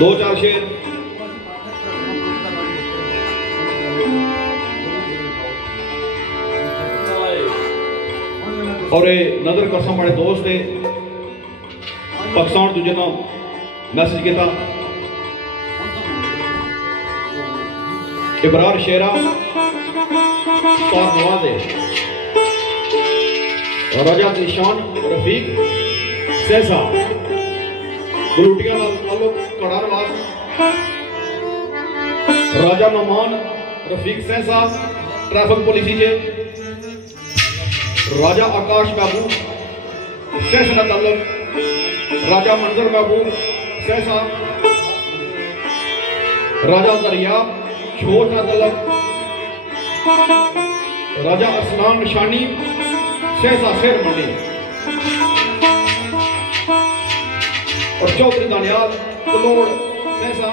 दो चार शेर और नजर करसा हमारे दोस्त है पाकिस्तान तुझे ना मैसेज किया इबरार शेरा स्टार नवाज है राजा निशान रफीक सहसा गुलूटिया कड़ा नवाज राजा नमान रफीक सहसा ट्रैफिक पुलिस जे राजा आकाश बाबू सहसा ताल्लुक राजा मंजर बाबू सहसा राजा दरिया छोट ताल्लुक राजा असलान निशानी सहसा शेर मंडी और चौधरी दानियाल कलोड़ सहसा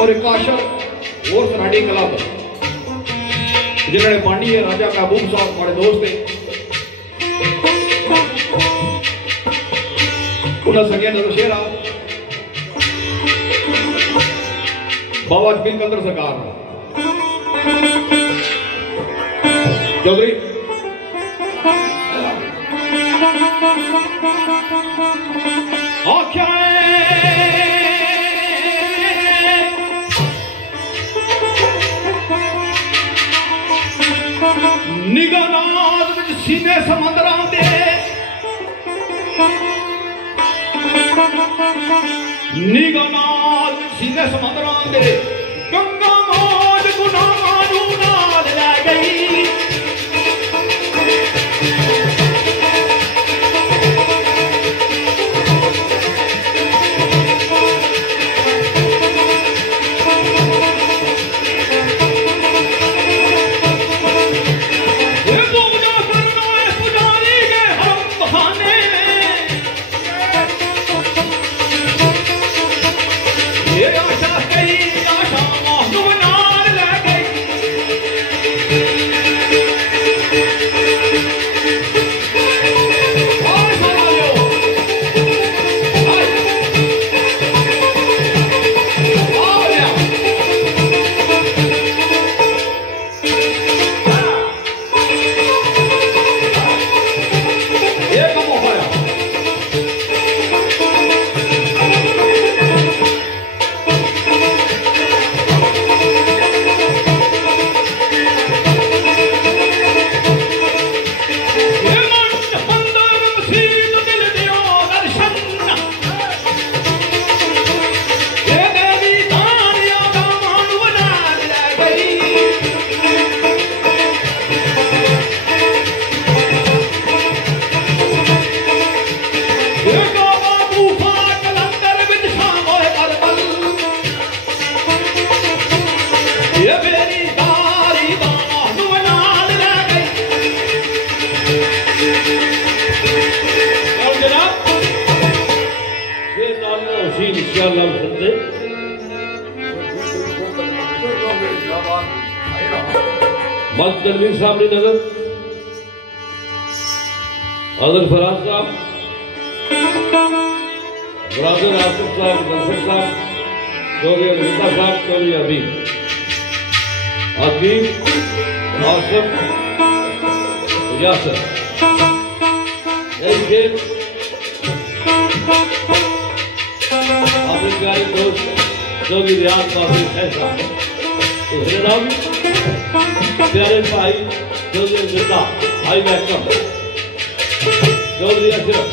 और काशर और सराडी क्लब जिन्होंने पानी है राजा महबूब साहब हमारे दोस्त है उन्हें सगिया नजर शेरा बाबा जमीन कलर सरकार चौधरी आख्या निगानाद विच सीने समंदरां दे निगानाद विच सीने समंदरां दे गंगा मौज गुनाहां नूं नाल लै गई तनवीर साहब ने नजर आदर फराज साहब बरादर आसिफ साहब नसर साहब चौधरी अनिता साहब चौधरी अबीब आकिब आसिफ यासर अपने प्यारे दोस्त चौधरी रियाज काफी ऐसा दूसरे नाम प्यारे भाई चौधरी जिंदा भाई महकम चौधरी अशरफ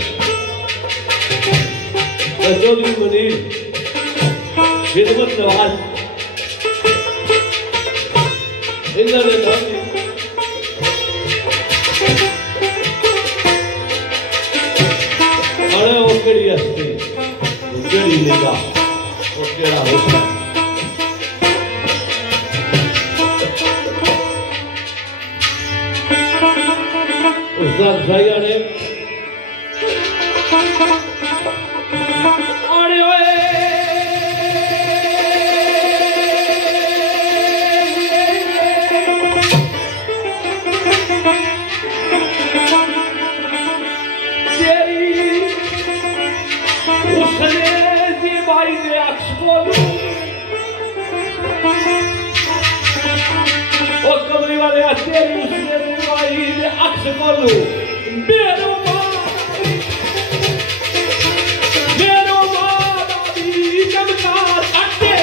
चौधरी मुनीर खिदमत नवाज इन्होंने अरे वो केड़ी हस्ती केड़ी निगाह वो केड़ा होता उस्ताद भाइया ने या तेरी उसने भाई ने अक्स कोलू मेरो मादी चमकार अट्टे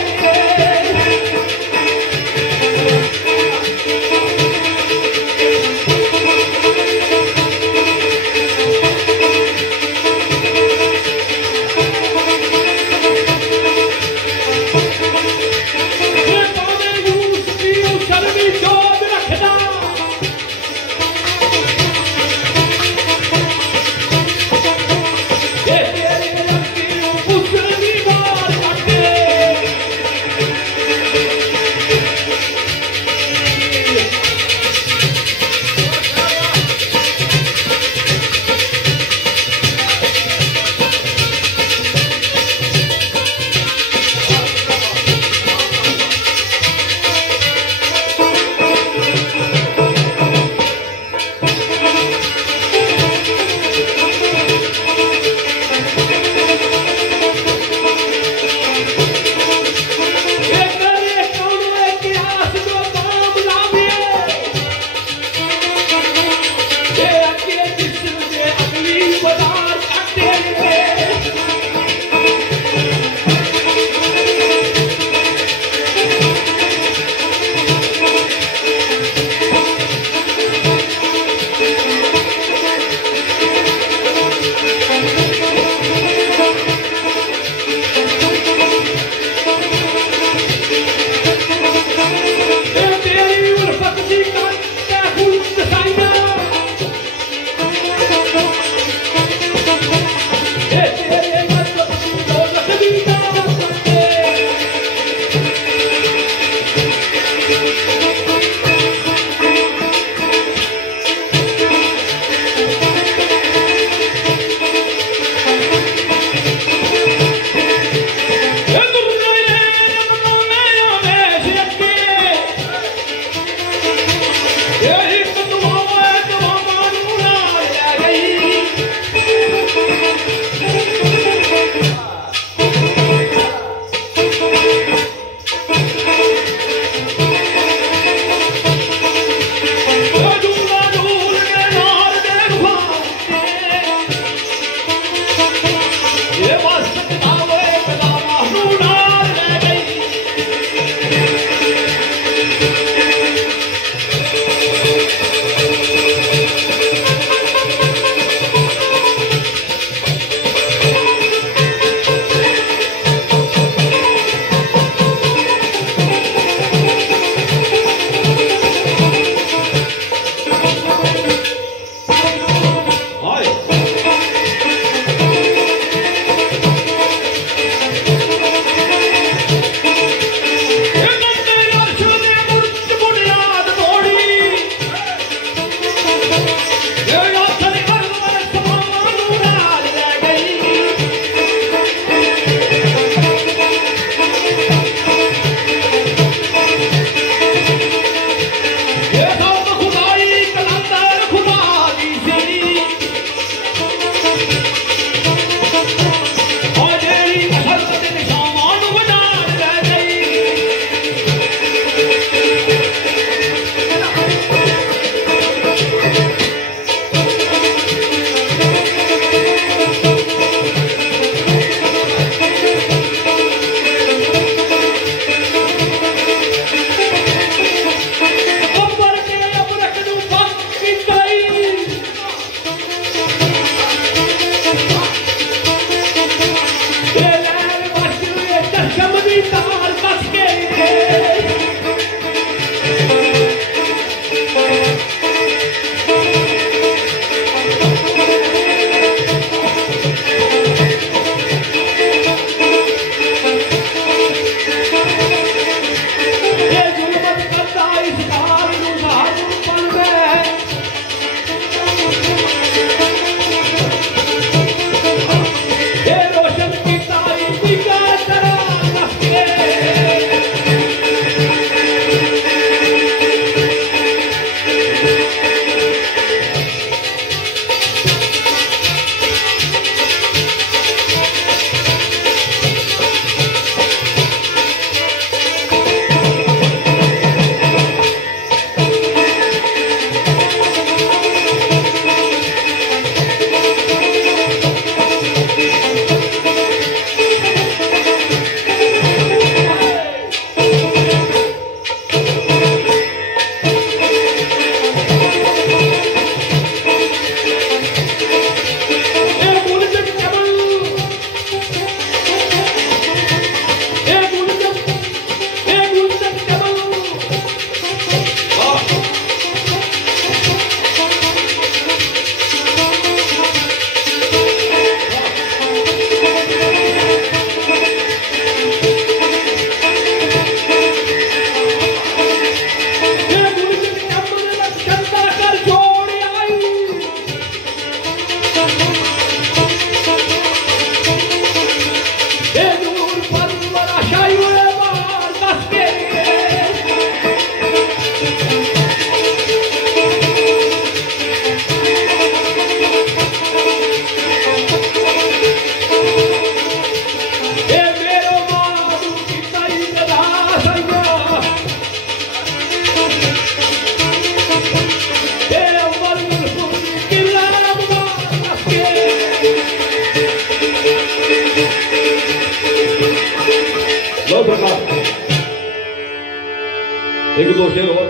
दो शेर और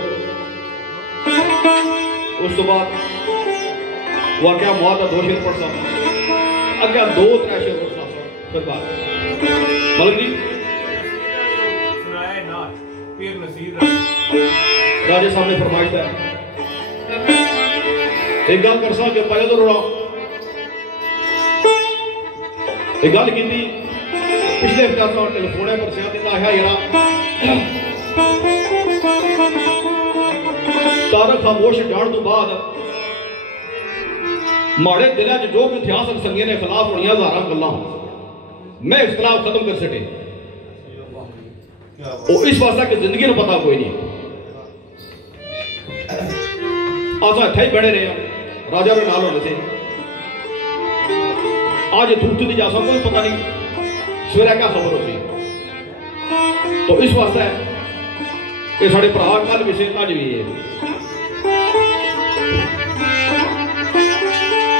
उस तो बाद वाकया मौत का दो शेर पढ़ सकता अगर दो त्रै शेर पढ़ सकता फिर बात मलिक जी राजे साहब ने फरमाइश है एक गल कर सा जो पाया तो रोड़ा एक गल की पिछले हफ्ते तो टेलीफोन पर से दिता है यार तारक खामोश जान तो बाद माड़े दिल च जो भी इतिहास संगिया ने खिलाफ होनी हजारा गल्लां मैं इख्तलाफ खत्म कर सके इस वास्ते कि जिंदगी में पता कोई नहीं अस इत्थे ही बड़े रहे राजा के नाल होने से आज थूथ दी जा कोई पता नहीं सवेरे क्या खबर होती तो इस वास्ते ये साढ़े भरा कल भी से अज भी है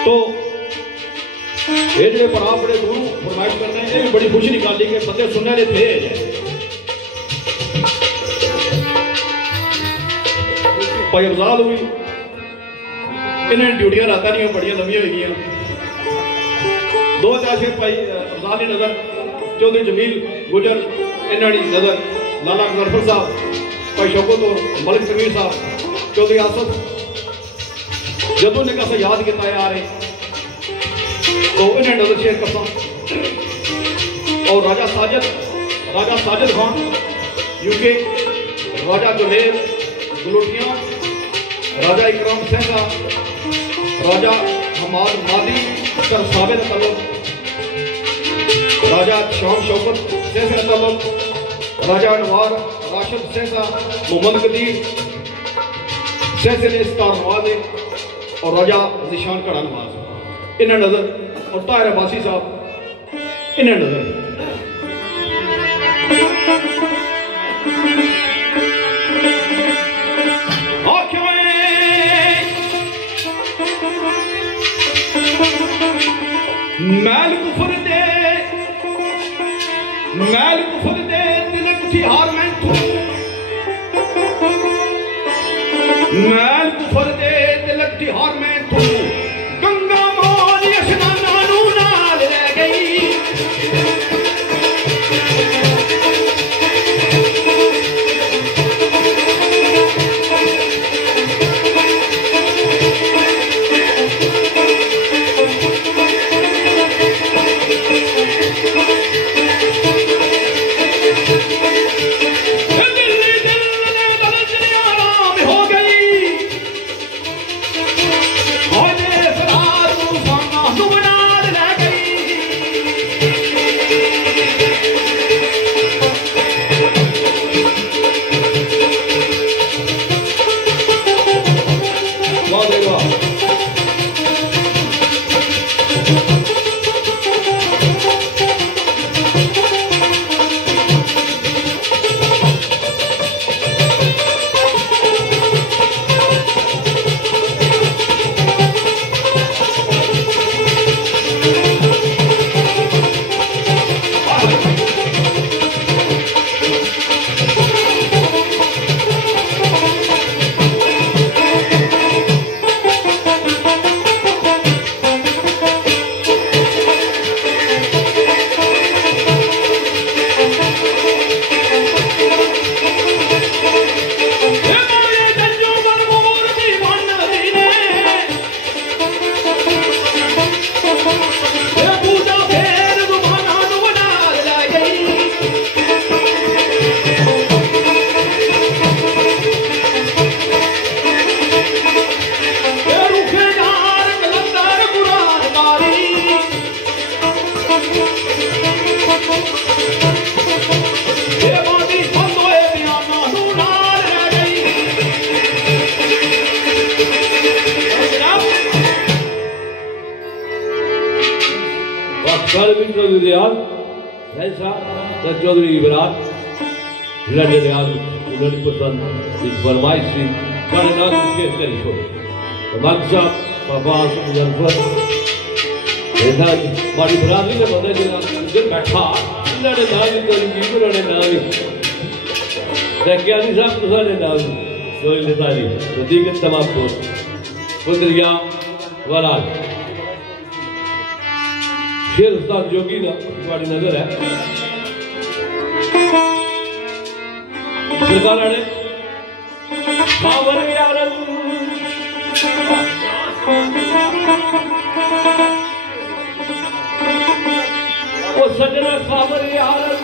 तो ये जो भरा बड़े दूर फरमाइश करते हैं ये बड़ी खुशी निकाली कि बंदे सुनने वाले थे भाई अफजाल हुई इन्हें ड्यूटियां रात नहीं बड़िया लंबिया हुई दो चार शेर भाई अफजाल की नजर चौधरी जमील गुजर इन्हों की नजर लाला गजरफर साहब भाई शौकत और मलिक समीर साहब चौधरी आसफ जदों ने कैसे याद किया आ रहे तो इन्हें नजर शेर कसा और राजा साजिद खान यूके राजा जुलेर गुलोटियां राजा इकराम सहसा राजा हमाद मादी सर साबित तलब राजा शाम शौकत सहसा तलब राजा अनवार राशिद सहसा मोहम्मद कदीर सहसे ने स्टार नवाजे और राजा निशान कड़ा नवाज इन्हें नजर और ताहिर अब्बासी साहब इन्हें नजर मैल कुफर दे तिलक थी हार मैं तू मैल कुफर दे तिलक थी हार मैं तू गंगा मोल यशना नानू नाल रह गई चौधरी विराट लड़े उन्होंने पसंद इस फरमाइश से बड़े नाम शेर करी छोड़े बादशाह बाबास मुजफ्फर ऐसा बड़ी बरादरी के बंदे जो बैठा लड़े नाम करी जी लड़े नाम वैज्ञानिक साहब तुम्हारे नाम सोई नितारी नदीगत तमाम दोस्त पुत्रिया वराल शेर उस्ताद जोगी ना तुम्हारी नजर है सरकार ने बाबर यारन वो सजना बाबर यारन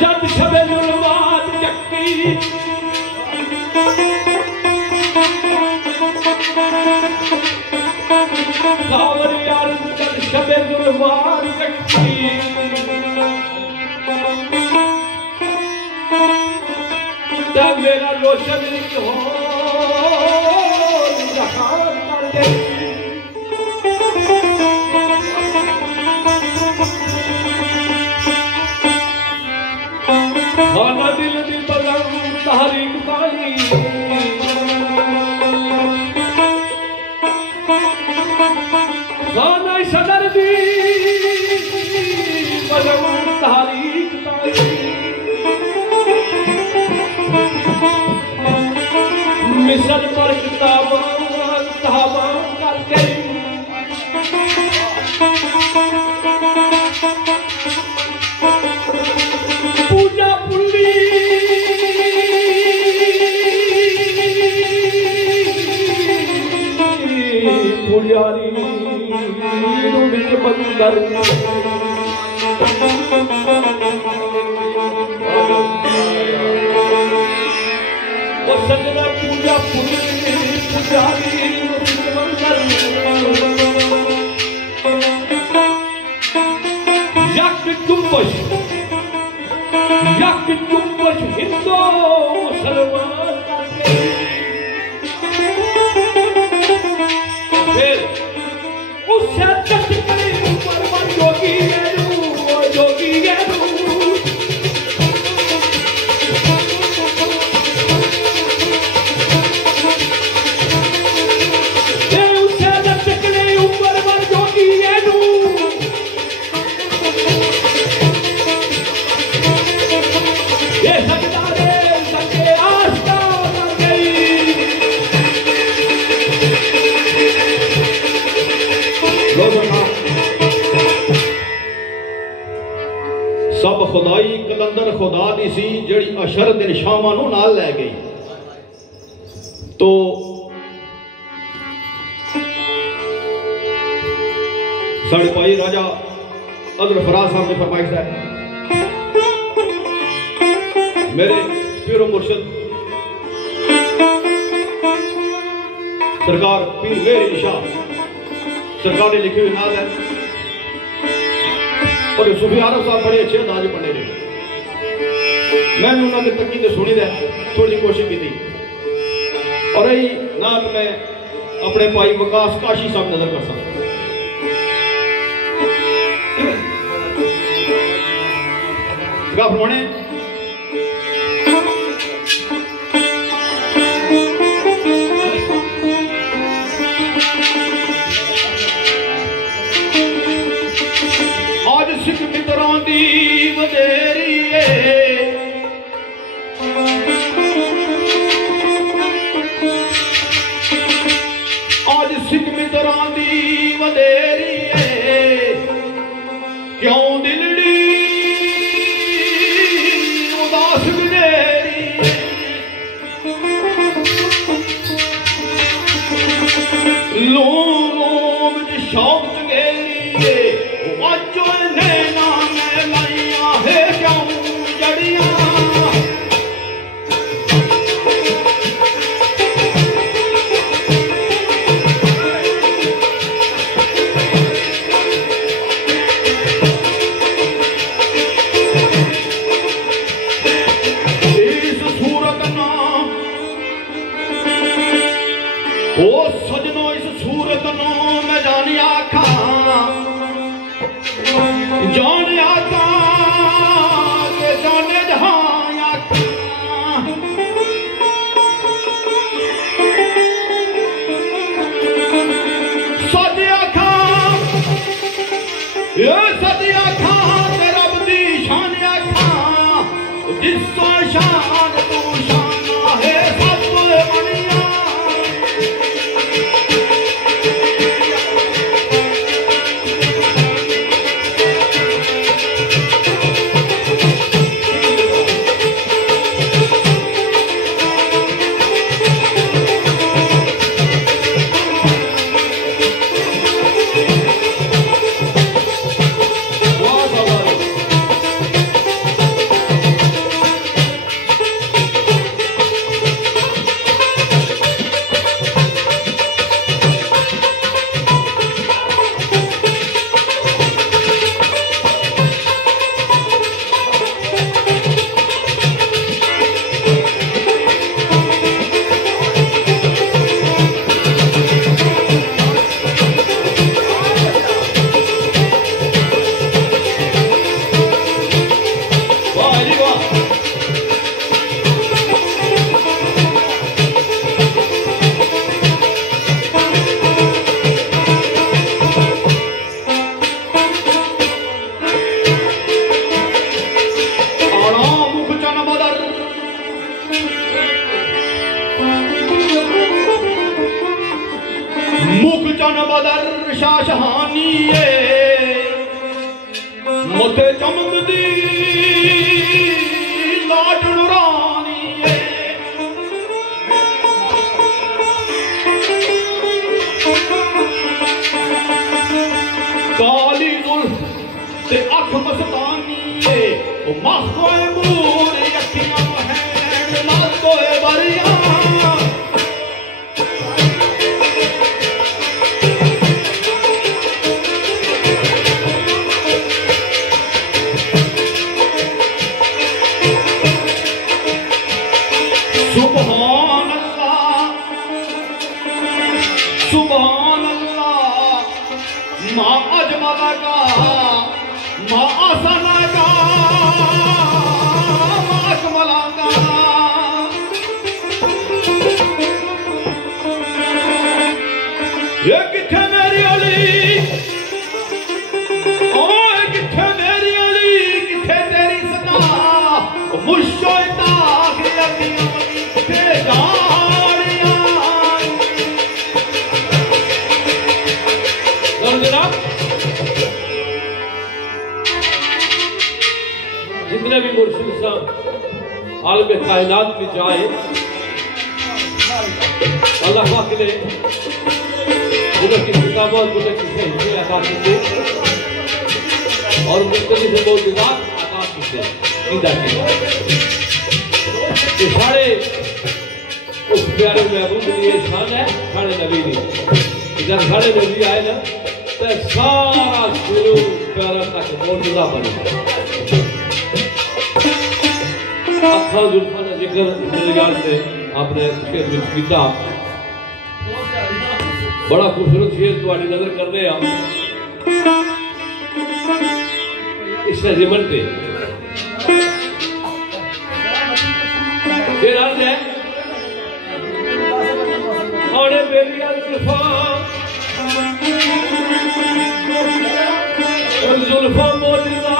जब शबे जुल्मात चक्की बाबर यारन जब शबे जुल्मात चक्की जब मेरा रोशन हो जहान कर गई खाना दिल दिल बदम तहरीक पाई खाना सदर दी बदम तहरीक पाई मिसल पर किताबा कर गई पूजा पुल्ली पुजारी बिच बंदर वो सजना पूजा पुल्ली पुजारी बिच बंदर यक चुंबश हिंदू मुसलमान करके फिर उससे चटकने ऊपर जोगी सब खुदाई कलंदर खुदा दी सी जड़ी अशर दिन शामा नू नाल लै गई। तो साढ़े भाई राजा अदर फराज साहब ने फरमाइश है, मेरे पीरो मुर्शिद सरकार पीर मेहर शाह सरकार ने लिखी हुई नाल है और सूफी आरफ साहब बड़े अच्छे अंदाज पढ़े ने। मैंने उन्होंने तकी तो सुनी है, थोड़ी कोशिश की थी और यही नात मैं अपने भाई विकास काशी साहब नजर कर सकता। फरमाने सिख मित्रों दी वधेरी आज सिख मित्रों दी वधेरी क्यों दिलड़ी उदास गुजेरी लोम विच शौक चंगेरी वाजो नैना में लाइया है क्यों जड़िया इस सूरत नाम ओ सजनो इस सूरत नो मैं जानी आखा जाने आता के जाने जहां आखा सज आखा ये सज आखा ते रब दी शान आखा शान तू शाना है सब बनिया मोते चमकदी लाडन रानी काली जुल्फ ते अख मस्तानी ओ मखोए मूर अखियां हैं लातोए बरिया सुभान अल्लाह माँ अजमल का माँ आसन का माँ अकमल का ये किथे मेरी अली ओए किथे मेरी अली किथे तेरी सदा मुश्किल किथे जानिया जितने भी मुर्शिद साहब आलम कायनात में जाए अल्लाह पाक ने उनकी किताबत उनकी सही अता की और मुख्तलिफ मौजूदात अता की ये सारे उस प्यारे महबूब के लिए शान है सारे नबी की जब सारे नबी आए ना तो सारा शुरू प्यारा तक मौजूदा बने अखा जुल्फा का जिक्र इंतजार से आपने शेर विच किया बड़ा खूबसूरत शेर तुम्हारी नजर कर रहे हैं इस रिमन पे शेर अर्ज है और बेलिया जुल्फा जुल्फा मौजूदा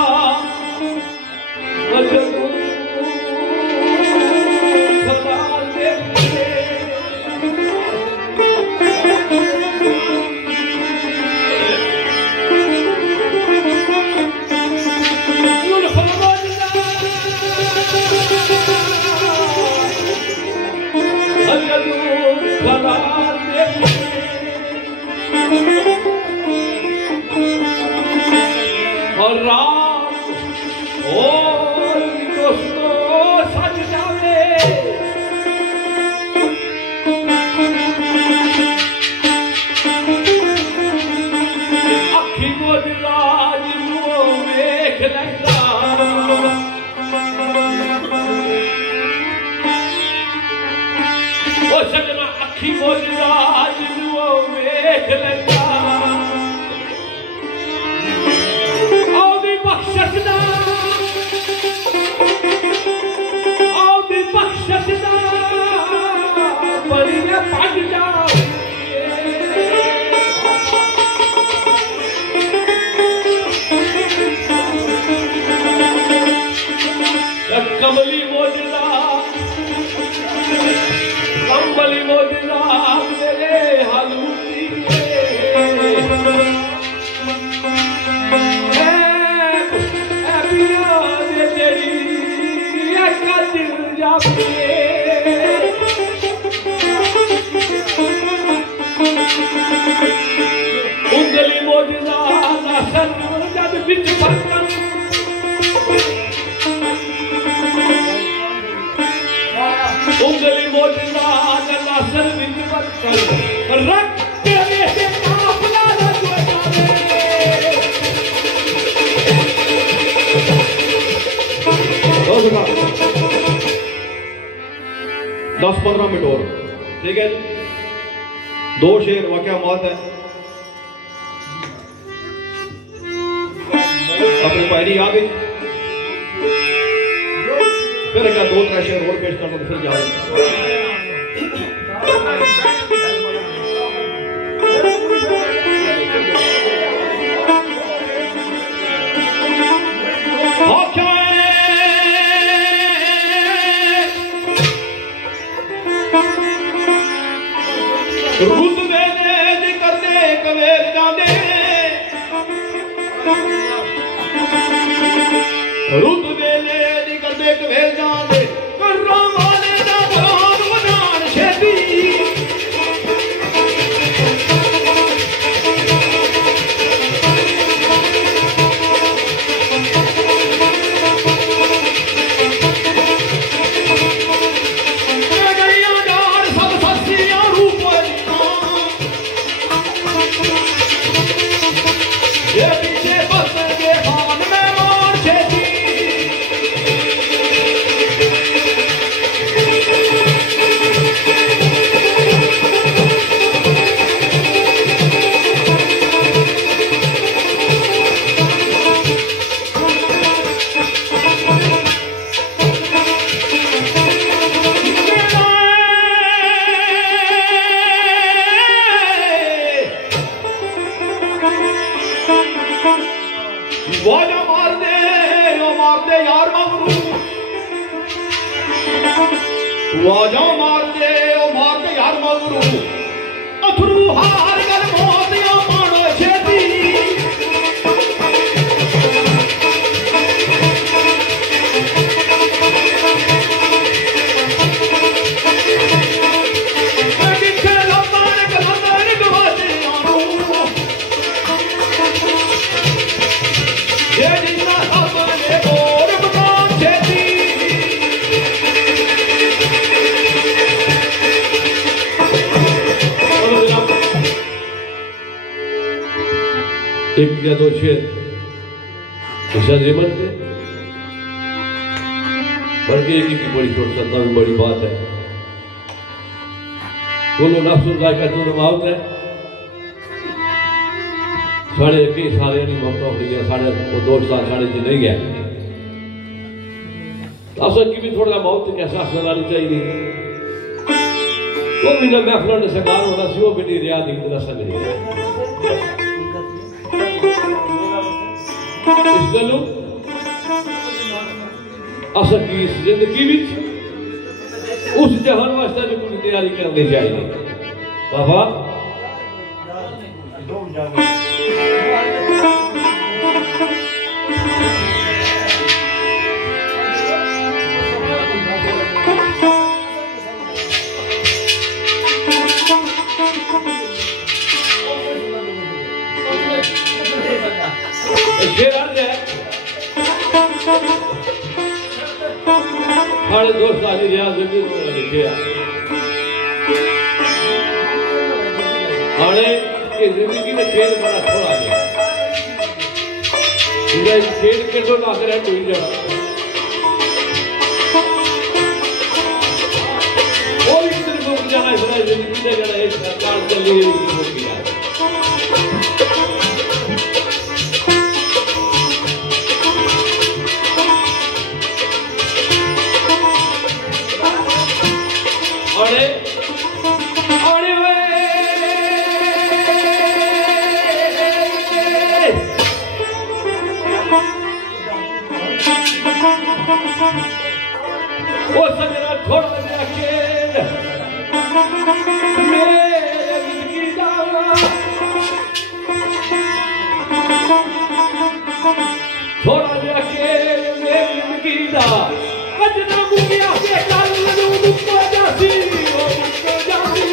और रात और दोस्तों सज जावे अखी मोजराज नुओ वेख लैंदा ओ सजना अखी मोजराज नुओ वेख लैंदा कमली मोजदा विच बरकत उंगली मोजना नासर विच बरकत रख के मेरे काफला न जोड़े 10-15 मिनट और, ठीक है जी। 2 शेर वाकया मौत है अपनी पायरी आ गई, फिर क्या 2-3 शेर और पेश करना तो फिर जा रुत वेले करदे कवेल जांदे रुत वेले करदे कवेल जांदे करम वाले दा बरान वधान छेती वाजा मार दे यार मगरू वाजा मार दे यार मगरू अथरू हार गल मौत या मानो छेती एक या 2 शेर जीवन के बल्कि एक की बड़ी छोड़ सकता में बड़ी बात है। बोलो नफ्सुल जायका मौत है साढ़े कई सारे नहीं मौत हो गया साढ़े 2 साल साढ़े जी नहीं गया असल की भी थोड़ा मौत के एहसास लानी चाहिए वो भी ना महफलों ने सरकार होना सी वो भी नहीं रियाद एक तरह से नहीं इस गलू असल की इस जिंदगी विच उस जहान वास्ते भी पूरी तैयारी करनी चाहिए बाबा साढ़े 2 साल रियाज लिखे जिंदगी में खेल बड़ा थोड़ा है खेल के तो ना करे कोई जाना वो भी सिर्फ रुक जाना इसलिए जिंदगी में जाना एक सरकार चली गई हो गया वो सजना छोड़ दे अकेले मेरे जिंदगी दावा छोड़ दे अकेले मेरी जिंदगी दा अजना मुकिया के काल नू मुको जासी ओ मुको जासी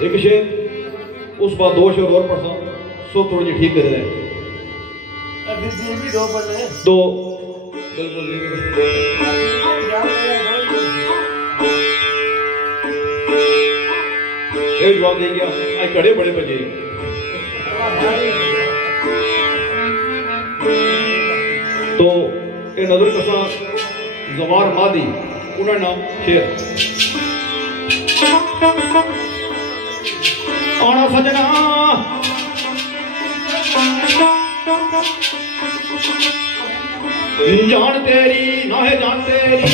एक शेर उस बार दो शेर और पढ़ता सो थोड़ी जी ठीक कर रहे हैं दो जवाब दे गया आज कड़े बड़े बजे तो ये नजर कसा जवार मादी उन्हें नाम शेर आना सजना जान तेरी ना है जान तेरी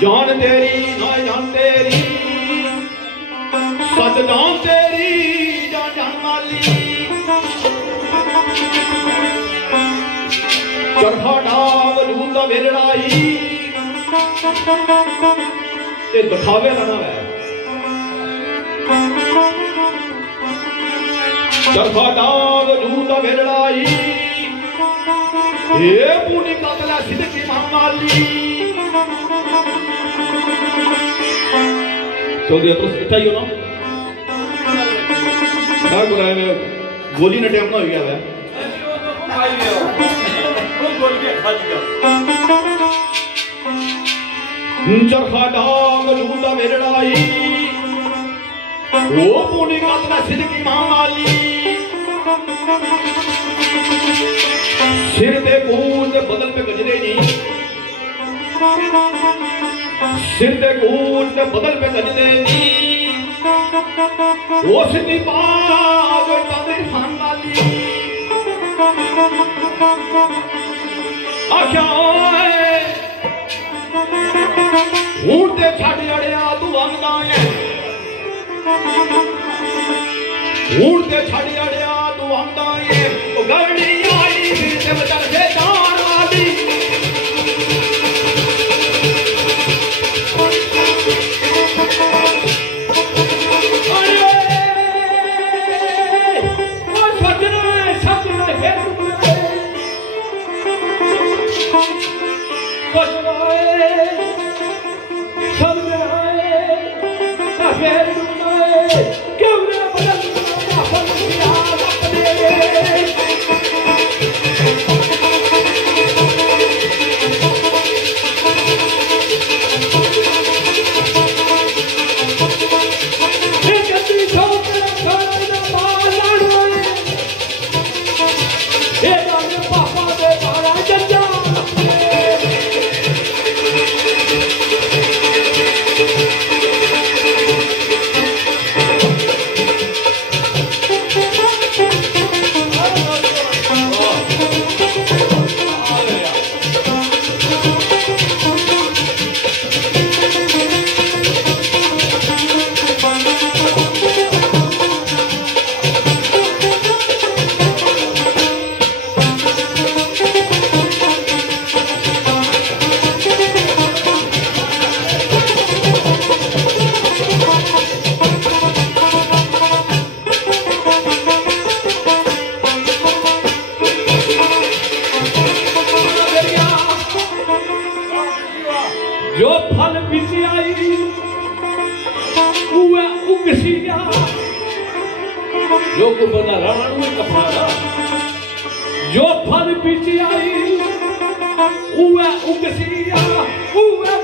जान तेरी ना है जान तेरी सच जान तेरी जान जान वाली चरखा डाव वजूद दा वेलड़ाई ये दिखावे ना है चरखा डाव वजूद दा वेलड़ाई ये पूरी कातला सिद्दकी माली चौधरी तो इतना ही हो ना क्या बुलाया मैं गोली ने टाइम ना हो गया है चरखा डाव वजूद दा वेलड़ाई वो पूरी कातला सिद्दकी माली सिर ते कूद बदल पे गजरे नी सिर ते कूद बदल पे गजरे नी वो सिद्धि पाग तादर खान वाली आख्या ऊंटे छड़ अड़िया तू आंदा है ऊंटे छड़ अड़िया तू आंदा है ओ गड़ी आई फिर ते बचल से जान वाली जो फल बिच आई उवे उगसिया जो को बंदा राणा में कपड़ा जो फल बिच आई उवे उगसिया उवे